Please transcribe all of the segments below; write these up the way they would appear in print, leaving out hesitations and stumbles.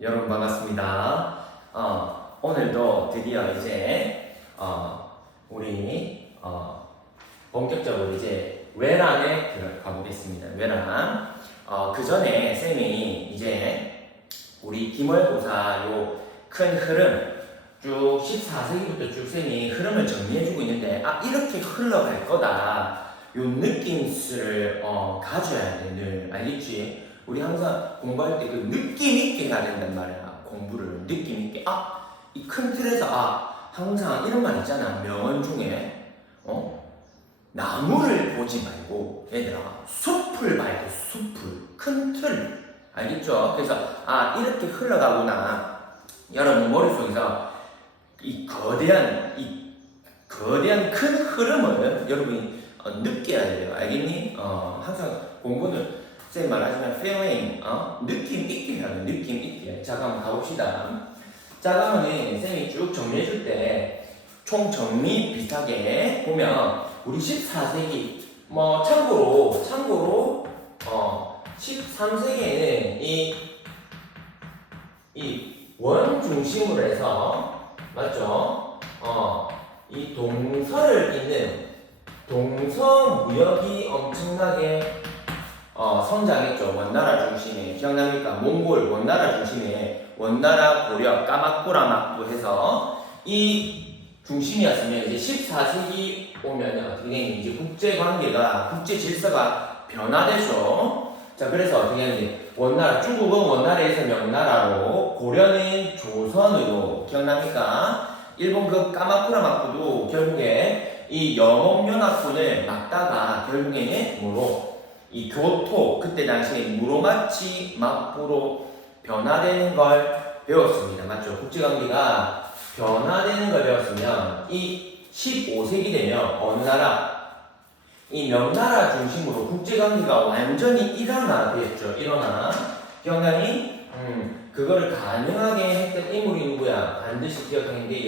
여러분 반갑습니다. 오늘도 드디어 이제 우리 본격적으로 이제 외란에 들어가 보겠습니다. 외란. 그 전에 쌤이 이제 우리 기말고사 요 큰 흐름 쭉 14세기부터 쭉 쌤이 흐름을 정리해주고 있는데 이렇게 흘러갈 거다. 요 느낌을 가져야 돼. 늘 알겠지? 우리 항상 공부할 때 그 느낌 있게 해야 된단 말이야. 공부를 느낌 있게. 이 큰 틀에서 항상 이런 말 있잖아. 명언 중에 나무를 보지 말고 얘들아 숲을 봐야 돼. 숲을. 큰 틀. 알겠죠? 그래서 이렇게 흘러가구나. 여러분 머릿속에서 이 거대한 큰 흐름을 여러분이 느껴야 돼요. 알겠니? 항상 공부는 쌤 말하지만 페어웨잉 느낌 있게 해야 돼. 느낌 있게. 자, 그럼 가봅시다. 자, 그러면 쌤이 쭉 정리해줄 때 총 정리 비슷하게 보면 우리 14세기 참고로 13세기에는 이 원 중심으로 해서 맞죠? 이 동서를 잇는 동서 무역이 엄청나게 성장했죠. 원나라 중심에. 기억납니까? 몽골 원나라 중심에 원나라, 고려, 까마꾸라 막부 해서 이 중심이었으면 이제 14세기 오면 어떻게 되니? 이제 국제관계가, 국제 질서가 변화되죠. 자, 그래서 어떻게 하는지 원나라, 중국은 원나라에서 명나라로, 고려는 조선으로. 기억납니까? 일본 그 까마쿠라 막부도 결국에 이 영업연합군을 막다가 결국에는 이 교토, 그때 당시에 무로마치 막부로 변화되는 걸 배웠습니다. 맞죠? 국제관계가 변화되는 걸 배웠으면 이 15세기 되면 어느 나라? 이 명나라 중심으로 국제관계가 완전히 일어나겠죠. 기억나니? 그거를 가능하게 했던 인물이 누구야? 반드시 기억하는 게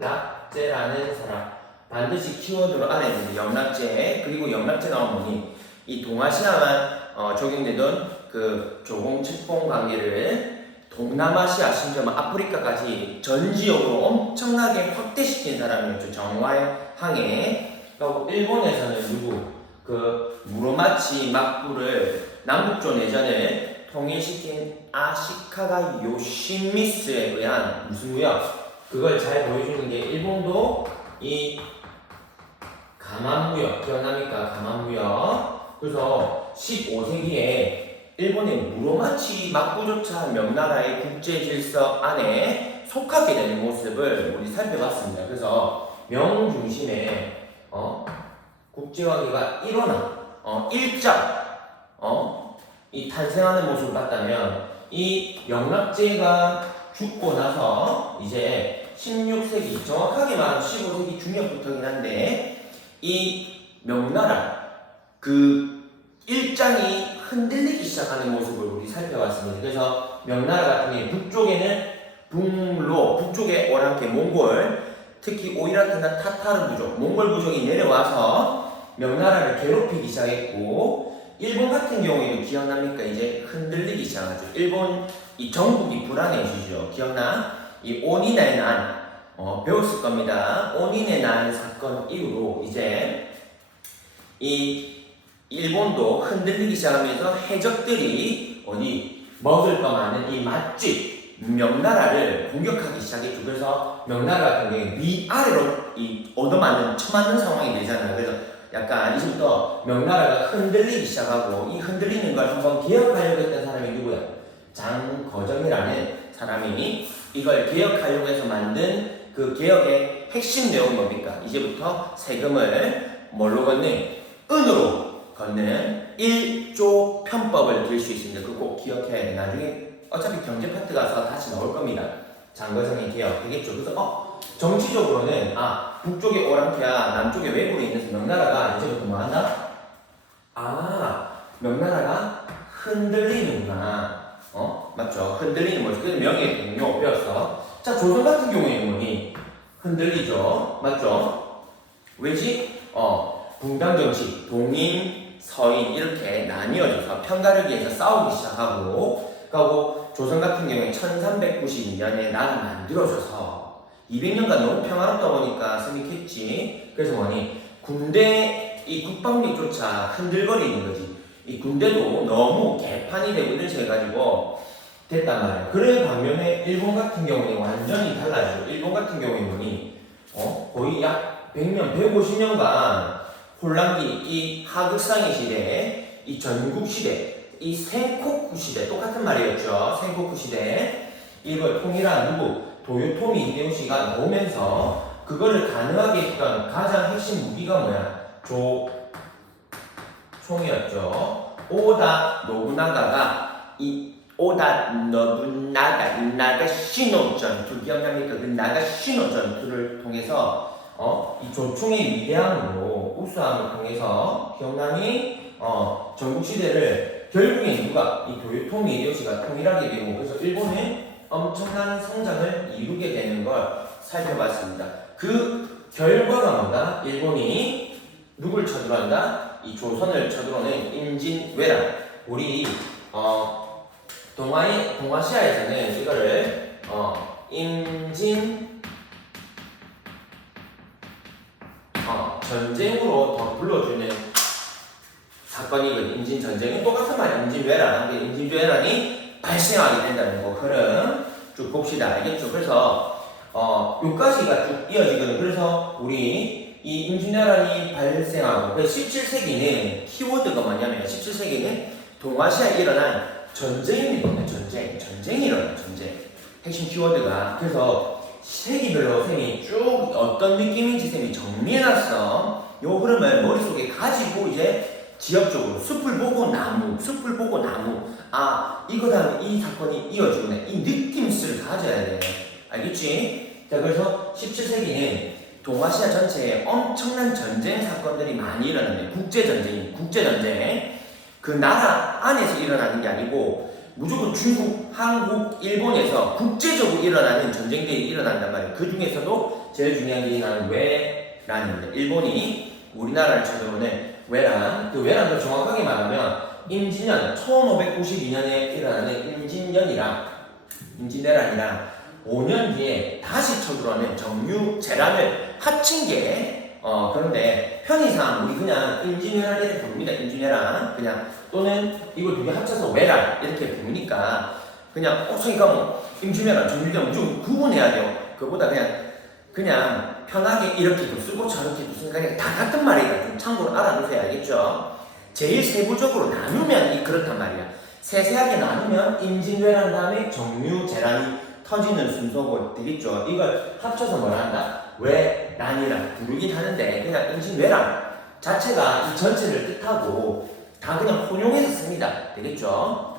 영락제라는 사람. 반드시 키워드로 알아야 됩니다. 영락제. 그리고 영락제 나오면 뭐니? 이 동아시아만 적용되던 그 조공측공 관계를 동남아시아 심지어 아프리카까지 전 지역으로 엄청나게 확대시킨 사람이었죠. 정화항해. 그리고 일본에서는 그 무로마치 막부를 남북조 내전을 통일시킨 아시카가 요시미스에 의한 무슨 무역? 그걸 잘 보여주는 게 일본도 이 가만무역. 기억납니까? 가만무역. 그래서 15세기에 일본의 무로마치 막부조차 명나라의 국제 질서 안에 속하게 되는 모습을 우리 살펴봤습니다. 그래서 명 중심에 국제관계가 이 탄생하는 모습을 봤다면 이 영락제가 죽고 나서 이제 16세기, 정확하게 말하면 15세기 중엽부터긴 한데 이 명나라 그 일장이 흔들리기 시작하는 모습을 우리 살펴봤습니다. 그래서 명나라 같은 경우 북쪽에는 북쪽에 오랑캐 몽골, 특히 오이라트나 타타르 부족, 몽골 부족이 내려와서 명나라를 괴롭히기 시작했고, 일본 같은 경우에는 기억납니까? 이제 흔들리기 시작하죠. 일본 이 정국이 불안해지죠. 기억나? 이 오니나의 난 배웠을 겁니다. 오니네 난 사건 이후로 이제 이 일본도 흔들리기 시작하면서 해적들이 먹을 거 많은 이 맛집 명나라를 공격하기 시작했죠. 그래서 명나라 같은 경우에 위아래로 얻어맞는 처맞는 상황이 되잖아요. 그래서 약간 이제부터 명나라가 흔들리기 시작하고 이 흔들리는 걸 한번 개혁하려고 했던 사람이 누구야? 장거정이라는 사람이 이걸 개혁하려고 해서 만든 그 개혁의 핵심 내용은 뭡니까? 이제부터 세금을 뭘로 걷는? 은으로 걷는 1조 편법을 들 수 있습니다. 그거 꼭 기억해야 돼. 나중에 어차피 경제 파트 가서 다시 나올 겁니다. 장거성의 개혁 되겠죠. 그래서 정치적으로는 북쪽에 오랑캐야 남쪽에 외국에 있는 명나라가 이제부터 뭐 한다? 명나라가 흔들리는구나. 맞죠? 흔들리는 모습. 그래서 명예 공룡 배웠어. 자, 조선 같은 경우에는 뭐니? 흔들리죠. 맞죠? 왜지? 분단 정치, 동인, 서인 이렇게 나뉘어져서 편가르기에서 싸우기 시작하고 조선 같은 경우에 1392년에 나라 만들어져서 200년간 너무 평화롭다 보니까 승리했지. 그래서 뭐니 군대 이 국방력조차 흔들거리는 거지. 이 군대도 너무 개판이 되고 이런 식으로 해가지고 됐단 말이야. 그래 반면에 일본 같은 경우는 완전히 달라져. 일본 같은 경우에는 뭐니 거의 약 100년, 150년간 혼란기, 이 하극상의 시대, 이 전국시대, 이 생코쿠 시대 똑같은 말이었죠. 생코쿠 시대 이걸 통일한 누구? 도요토미 히데요시가 나오면서 그거를 가능하게 했던 가장 핵심 무기가 뭐야? 총이었죠. 오다 노부나가가 이 오다 노부나가 나가 신호 전투 기억납니까? 그 나가 신호 전투를 통해서 이 조총의 위대함으로 우수함을 통해서 기억나니 전국 시대를 결국엔 누가 이 도요토미 히데요시가 통일하게 되고 그래서 일본은 엄청난 성장을 이루게 되는 걸 살펴봤습니다. 그 결과가 뭐다? 일본이 누굴 쳐들어간다? 이 조선을 쳐들어오는 임진왜란. 우리 동아시아에서는 이거를 전쟁으로 더 불러주는 사건이거든. 임진 전쟁은 똑같은 말이야. 임진왜란. 근데 임진왜란이 발생하게 된다는 거 흐름 쭉 봅시다. 알겠죠? 그래서 요까지가 쭉 이어지거든. 그래서 우리 이 임진왜란이 발생하고 17세기는 키워드가 뭐냐면 17세기는 동아시아에 일어난 전쟁입니다. 전쟁이 일어나. 전쟁 핵심 키워드가. 그래서 세기별로 쌤이 쭉 어떤 느낌인지 쌤이 정리해놨어. 요 흐름을 머릿속에 가지고 이제 지역적으로 숲을 보고 나무 이거 다음에 이 사건이 이어지구나. 이 느낌을 가져야 돼. 알겠지? 자, 그래서 17세기는 동아시아 전체에 엄청난 전쟁 사건들이 많이 일어나는 국제전쟁. 그 나라 안에서 일어나는 게 아니고 무조건 중국, 한국, 일본에서 국제적으로 일어나는 전쟁들이 일어난단 말이에요. 그 중에서도 제일 중요한 게 나는 외란입니다. 일본이 우리나라를 쳐들어오는 외란. 그 외란을 정확하게 말하면 임진년 1592년에 일어나는 임진왜란이랑 5년 뒤에 다시 쳐들어오는 정유재란을 합친 게 그런데 편의상 우리 그냥 임진왜란이라고 부릅니다. 임진왜란 그냥 또는 이걸 두 개 합쳐서 외란 이렇게 부르니까 그냥 그러니까 임진왜란 정유재란 무조건 구분해야 돼요. 그거보다 그냥 편하게 이렇게도 쓰고 저렇게도 쓰니까 그냥 다 같은 말이니까 좀 참고로 알아두세요. 알겠죠? 제일 세부적으로 나누면 그렇단 말이야. 세세하게 나누면 임진왜란 다음에 정유재란이 터지는 순서가 되겠죠. 이걸 합쳐서 뭐라 한다? 외란이라 부르긴 하는데 그냥 임진왜란 자체가 이 전체를 뜻하고 다 그냥 혼용해서 씁니다. 되겠죠?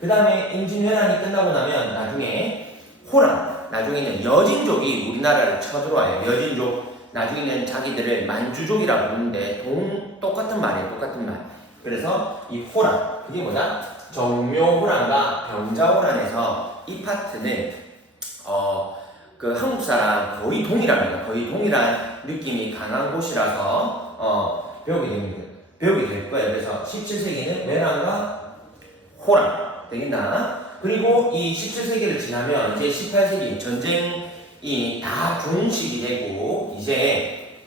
그 다음에 임진왜란이 끝나고 나면 나중에 호란, 나중에는 여진족이 우리나라를 쳐들어와요. 여진족 나중에는 자기들을 만주족이라고 부르는데 똑같은 말이에요. 똑같은 말. 그래서 이 호란 그게 뭐다? 정묘호란과 병자호란에서 이 파트는 그 한국 사람 거의 동일합니다. 거의 동일한 느낌이 강한 곳이라서 배우게 될 거예요. 그래서 17세기는 외란과 호란 되겠나? 그리고 이 17세기를 지나면 이제 18세기 전쟁이 다 종식이 되고 이제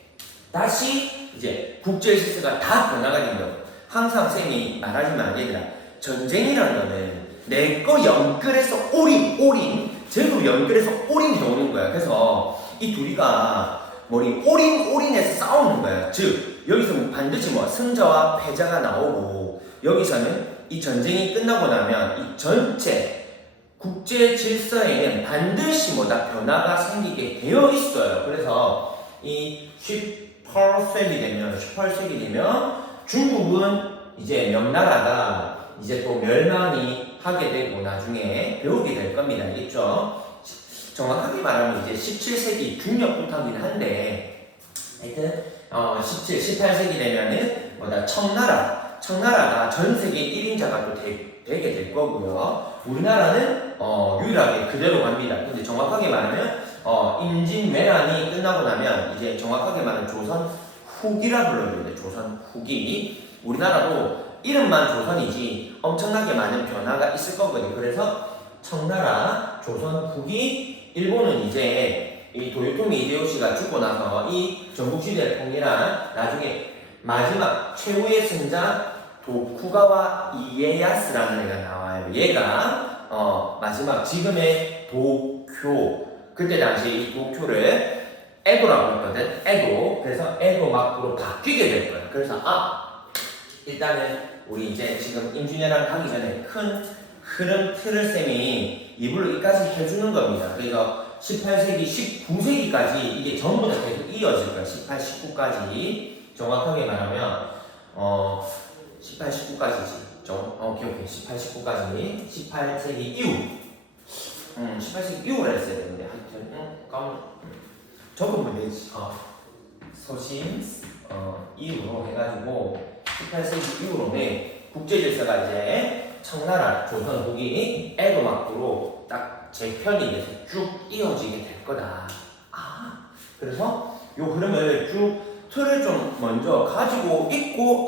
다시 이제 국제 질서가 다 변화가 된다. 항상 쌤이 말하지만 얘들아 전쟁이라는 거는 내 거 연끌해서 올인 제대로 연결해서 올인해오는 거야. 그래서 이 둘이가 올인해서 싸우는 거야. 즉 여기서 반드시 승자와 패자가 나오고 여기서는 이 전쟁이 끝나고 나면 이 전체 국제 질서에는 반드시 변화가 생기게 되어 있어요. 그래서 이 18세기 되면 중국은 이제 명나라가 이제 또 멸망이 하게 되고 나중에 배우게 될 겁니다. 알겠죠? 정확하게 말하면 이제 17세기 중엽부터긴 한데 하여튼 18세기 되면은 청나라가 전 세계 1인자가 또 되게 될 거고요. 우리나라는 유일하게 그대로 갑니다. 근데 정확하게 말하면 임진왜란이 끝나고 나면 이제 정확하게 말하면 조선 후기라 불러주는데 조선 후기. 우리나라도 이름만 조선이지 엄청나게 많은 변화가 있을 거거든요. 그래서 청나라, 조선 후기, 일본은 이제 이 도요토미 히데요시가 죽고 나서 이 전국시대를 통일한 나중에 마지막 최후의 승자 도쿠가와 이에야스라는 애가 나와요. 얘가 마지막 지금의 도쿄, 그때 당시에 이 도쿄를 에도라고 했거든. 에도. 그래서 에도 막부로 바뀌게 될 거야. 그래서 일단은 우리 이제 지금 임준왜란 가기 전에 큰 흐름 틀을 쌤이 이불로 이까지 해주는 겁니다. 그래서 18세기, 19세기까지 이게 전부 다 계속 이어질 거야. 18, 19까지 정확하게 말하면 18, 19까지지. 오케이. 18, 19까지 18세기 이후 18세기 이후라 했어야 되는데 하여튼 적으면 되지. 소신 이후로 해가지고 18세기 이후로는 국제질서가 이제 청나라, 조선, 후기, 에도 막부로 딱 재편이 돼서 쭉 이어지게 될 거다. 그래서 요 흐름을 쭉 틀을 좀 먼저 가지고 있고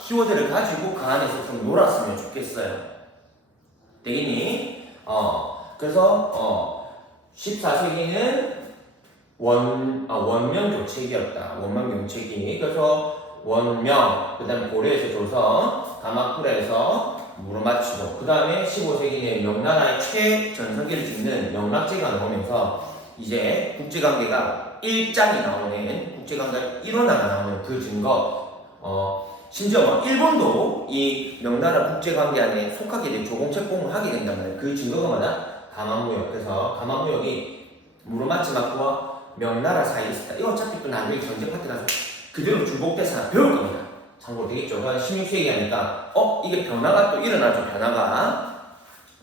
키워드를 가지고 그 안에서 좀 놀았으면 좋겠어요. 되겠니? 그래서 14세기는 원명교책이었다. 원명교책이. 그래서 원명, 그 다음에 고려에서 조선, 가마쿠라에서 무로마치도, 그 다음에 15세기는 명나라의 최전성기를 찍는 영락제가 나오면서 이제 국제관계가 일장이 나오는, 국제관계가 일원화가 나오는 그 증거, 심지어 뭐 일본도 이 명나라 국제관계 안에 속하게 돼 조공채공을 하게 된단 말이에요. 그 증거가 뭐다? 가만무역. 그래서 가만무역이 무로마치 마쿠와 명나라 사이에 있었다. 이거 어차피 또 나중에 전제 파트 가서 그대로 중복돼서 배울 겁니다. 참고로 되겠죠. 16세기 하니까 이게 변화가 또 일어나죠.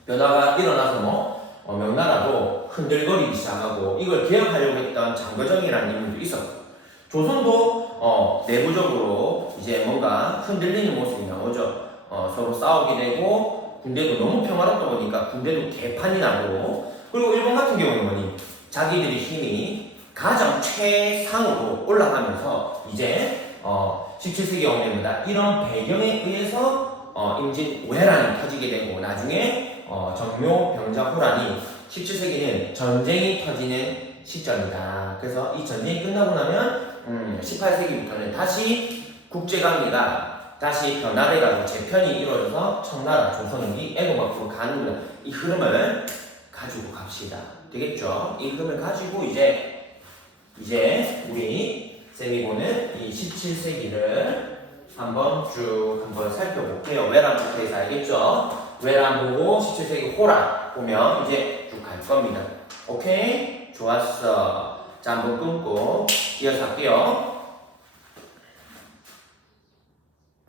변화가 일어나서 명나라도 흔들거리기 시작하고 이걸 개혁하려고 했던 장거정이라는 인물도 있었고, 조선도 내부적으로 이제 뭔가 흔들리는 모습이 나오죠. 서로 싸우게 되고 군대도 너무 평화롭다 보니까 군대도 개판이 나고, 그리고 일본 같은 경우는 뭐니? 자기들의 힘이 가장 최상으로 올라가면서 이제 17세기 오면입니다. 이런 배경에 의해서 임진왜란이 터지게 되고 나중에 정묘병자호란이 17세기는 전쟁이 터지는 시점이다. 그래서 이 전쟁이 끝나고 나면 18세기부터는 다시 국제관계가 다시 변화를 가지고 재편이 이루어져서 청나라, 조선이 애고막으로 가는 이 흐름을 가지고 갑시다. 되겠죠? 이 흐름을 가지고 이제 우리 쌤이 보는 이 17세기를 한번 살펴볼게요. 외란부터 해서 알겠죠? 외란 보고 17세기 호란 보면 이제 쭉 갈 겁니다. 오케이? 좋았어. 자, 한번 끊고 이어서 할게요.